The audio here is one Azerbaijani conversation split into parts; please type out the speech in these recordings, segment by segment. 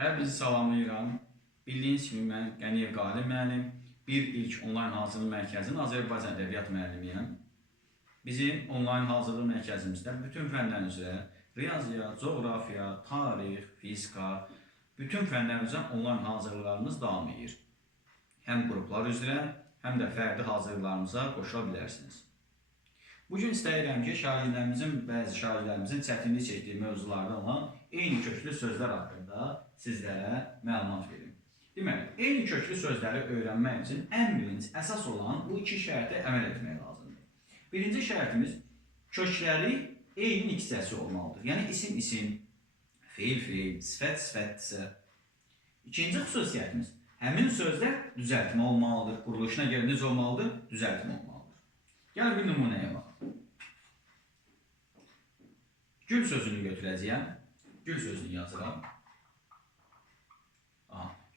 Hər bizi salamlayıram. Bildiyiniz kimi mən Qəniyev Qalib müəllim, bir ilk onlayn hazırlıq mərkəzinin Azərbaycan ədəbiyyat müəllimiyəm. Bizim onlayn hazırlıq mərkəzimizdə bütün fənlər üzrə riyaziyyat, coğrafiya, tarix, fizika, bütün fənlər üzrə onlayn hazırlıqlarımız davam edir. Həm qruplar üzrə, həm də fərdi hazırlıqlarımıza qoşula bilərsiniz. Bugün istəyirəm ki, bəzi şagirdlərimizin çətinlik çəkdiyi mövzulardan olan eyni köklü sözlər haqqında sizlərə məlumat verim. Deməli, eyni köklü sözləri öyrənmək üçün ən birinci əsas olan bu iki şərtə əməl etmək lazımdır. Birinci şərtimiz kökləri eynin hissəsi olmalıdır. Yəni isim, feil, sifət. İkinci xüsusiyyətimiz həmin sözlər düzəltmə olmalıdır. Quruluşuna görə necə olmalıdır? Düzəltmə olmalıdır. Gəlin bir nümunəyə baxaq. Gül sözünü götürəcəyəm. Gül sözünü yazıram.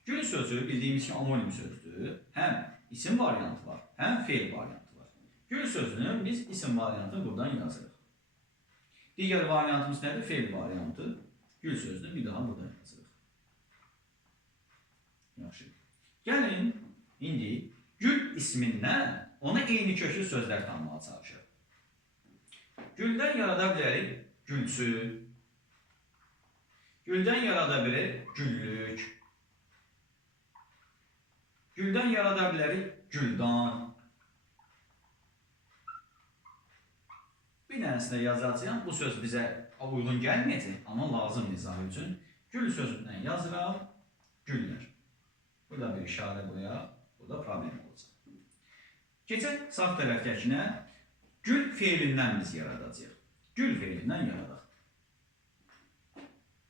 Gül sözü bildiyimiz kimi anonim sözdür. Həm isim variantı var, həm feil variantı var. Gül sözünün biz isim variantını buradan yazırıq. Digər variantımız nədir? Feil variantı. Gül sözünü bir daha buradan yazırıq. Yaxşı. Gəlin, indi gül ismindən ona eyni köklü sözlər tanımaya çalışırıq. Güldən yarada bilərik gülçü, güldən yarada bilərik güllük, güldən yarada bilərik güldan. Bir dənəsində yazacağım, bu söz bizə uyğun gəlməyəcək, amma lazım izah üçün. Gül sözündən yazıram, güller. Burada bir işarə qoyaq, burada problem olacaq. Keçək sağ tərəfdəkinə, gül feilindən biz yaradacağıq. Gül feilindən yaradaq.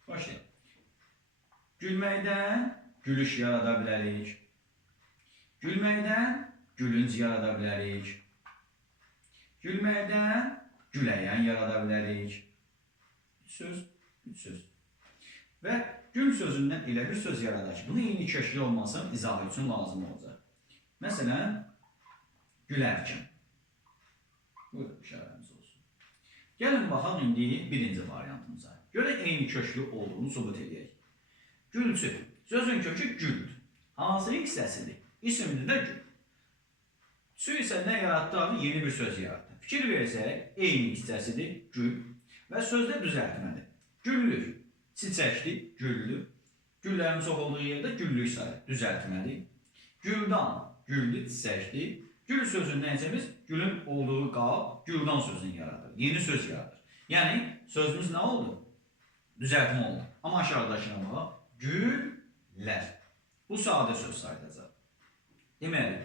Başlayaq. Gülməkdən gülüş yarada bilərik. Gülməkdən gülünc yarada bilərik. Gülməkdən güləyən yarada bilərik. Üç söz. Və gül sözündən elə bir söz yaradaq ki, bunun eyni köklü olmasının izahı üçün lazım olacaq. Məsələn, gülərkən. Burada işarəmiz olsun. Gəlin baxaq indi birinci variantımıza. Görək eyni köklü olduğunu sübut edək. Gülçü. Sözün kökü güldür. Hansı hissəsidir? İsimdir də gül. Çü isə nə yaratdı? Yeni bir söz yaratdı. Fikir versək, eyni hissəsidir gül və sözdə düzəltmədir. Güllür, çiçəkli, güllü. Güllərin çox olduğu yerdə güllük sayılır, düzəltməli. Güldan, güllü, çiçəkli. Gül sözündən isə biz gülün olduğu qab, güldan sözünü yaradır. Yeni söz yaradır. Yəni sözümüz nə oldu? Düzəltmə oldu. Amma aşağıdakına bax, güllər. Bu sadə söz sayılacaq. Deməli,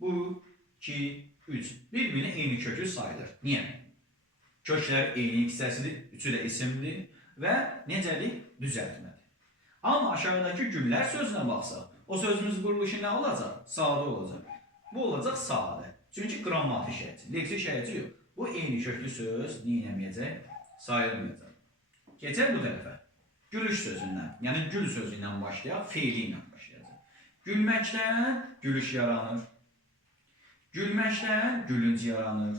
bu 2, 3 bir-birinə eyni köklü sayılır. Niyə? Köklər eyni hissəsidir, üçü də isimdir və necədir? Düzəltmədir. Amma aşağıdakı güllər sözünə baxsaq, o sözümüz quruluşu nə olacaq? Sadə olacaq. Bu olacaq sadə. Çünki qrammatik şəhəti, leksik şəhəti yox. Bu eyni köklü söz neyləməyəcək? Sayılmayacaq. Keçək bu tərəfə. Gülüş sözündən, yəni gül sözü ilə başlayaq, feili ilə başlayacaq. Gülməkdən gülüş yaranır. Gülməkdən gülünc yaranır.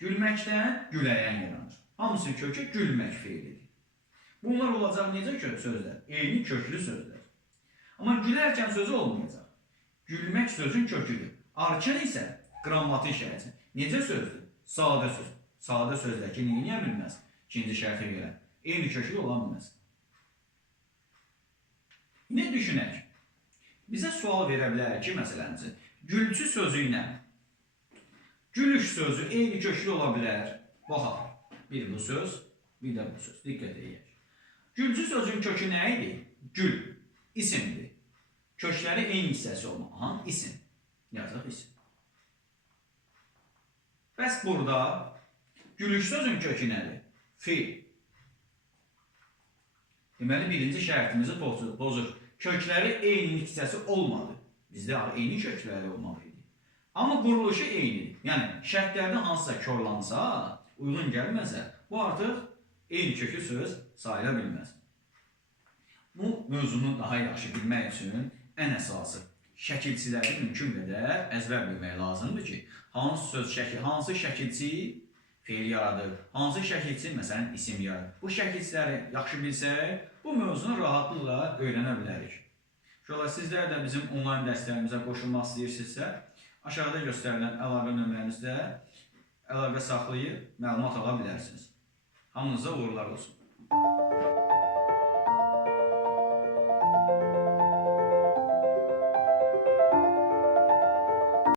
Gülməkdən güləyən yaranır. Hamısı kökü gülmək feilidir. Bunlar olacaq necə kök sözlər? Eyni köklü sözlər. Amma gülərkən sözü olmayacaq. Gülmək sözün köküdür. Arkan isə qrammatik şəhəti. Necə sözdür? Sadə söz. Sadə sözdəki neyini bilməz? İkinci şərtə görə. Eyni köklü ola bilməz. Ne düşünək? Bizə sual verə bilər ki, məsələn, gülçü sözü ilə gülüş sözü eyni köklü ola bilər. Baxaq. Bir bu söz, bir də bu söz. Diqqət edək. Gülçü sözün kökü nə idi? Gül. İsimdir. Kökləri eyni hissəsi olmaq. Aha, isim. Yazaq isim. Bəs burada gülüş sözün kökü nədir? Feil. Deməli, birinci şərtimizi pozur. Kökləri eyni hissəsi olmadı. Bizdə eyni kökləri olmalıydı. Amma quruluşu eynidir. Yəni, şərtlərdən hansısa körlansa, uyğun gəlməsə, bu artıq eyni köklü söz sayıla bilməz. Bu mövzunu daha yaxşı bilmək üçün ən əsası şəkilçiləri mümkün qədər əzbər bilmək lazımdır ki, hansı şəkilçi feil yaradır, hansı şəkilçi məsələn isim yaradır. Bu şəkilçiləri yaxşı bilsək, bu mövzunu rahatlıqla öyrənə bilərik. İnşallah sizlər də bizim onlayn dərslərimizə qoşulmaq istəyirsinizsə, aşağıda göstərilən əlaqə nömrəmizdə əlaqə saxlayıb məlumat ala bilərsiniz. Hamınıza uğurlar olsun.